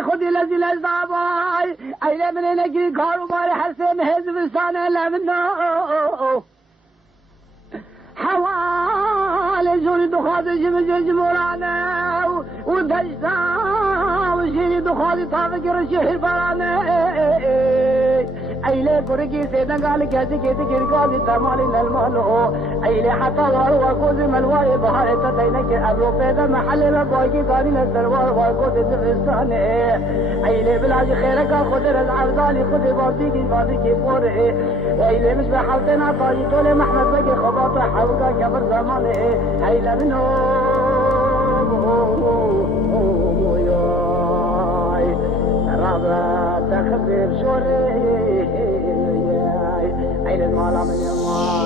بی خودی لذی لزدابای ایله من نگی کارو باری حسین حزبستان لمنو حوال جوني دخاذ جمجمورانه ودجتا وشيني دخاذ طابق رشيح البرانه ايلي برقي سيدنا قال كاتي كيتي كيرقالي تمالي للمالو ايلي حتى وارو وكوزي ملواي بهاي تتينك ابرو بيدا محل مبايكي قاني للسروار وكوزي دفستاني ايلي بلاجي خيرك خدر العرضاني خدي باطيكي باطيكي بوري ايلي مش بحالتنا طاجي طولي محمد بقي خباطة حوقا كبر زماني ايلي منو رابع تخبر شوري عين المالا من يوم